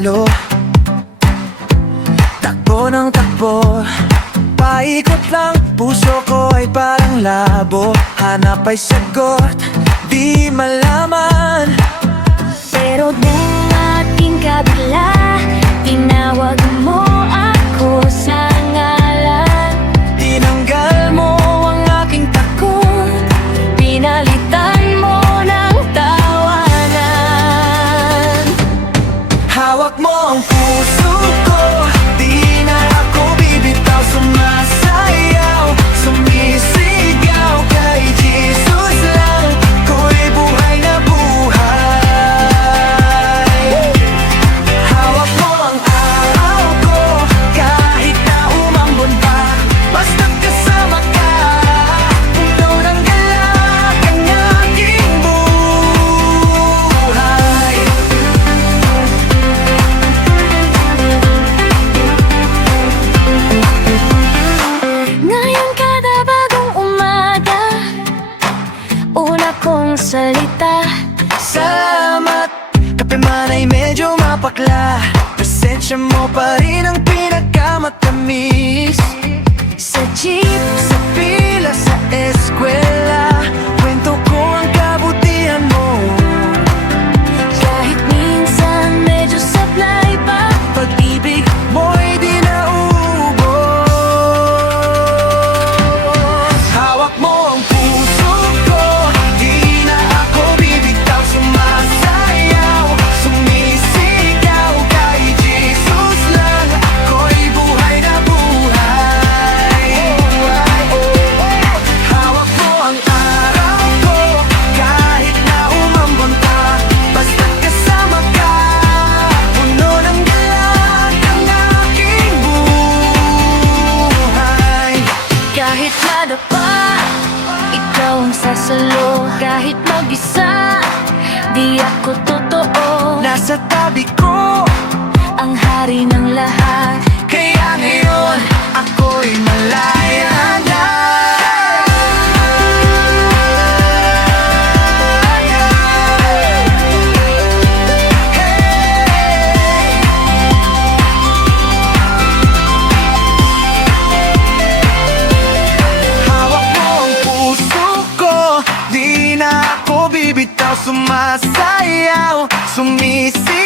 palo. Takbo ng takbo, paikot lang, puso ko ay parang labo. Hanap ay sagot, di malaman. Pero nung ating kabila, tinawag mo ako sa ngalan. Tinanggal mo ang aking takot, Pinalitan mo ng tawanan. hawak mo ang puso ko, di na ako bibitaw. Sumasayaw, sumisigaw, kay Jesus lang ko'y buhay na buhay. Hawak mo ang araw ko, kahit na umambon pa, basta't kasama ka, puno ng galak ang aking buhay. Ngayon kada bagong umaga, una kong salita. Salamat, kape man ay medyo mapakla, presensya mo pa rin ang pinakamatamis. Sa jeep, Sa pila, sa eskwela, kwento ko ang kabutihan mo. kahit minsan medyo sablay pa, Pag-ibig mo'y di naubos. Hawak mo ang puso ko, di na ako bibitaw. Sumasayaw, sumisigaw, kay Jesus lang ako'y buhay na buhay. Hawak mo ang araw ko, kahit na umambon pa, basta't kasama ka, puno ng galak ang aking buhay. kahit madapa, ikaw ang sasalo. Kahit mag-isa, di ako totoo. Nasa tabi ko, Ang hari ng lahat, kaya ngayon ako'y malaya na. Hawak mo ang puso ko, di na ako bibitaw. Sumasayaw, sumisigaw,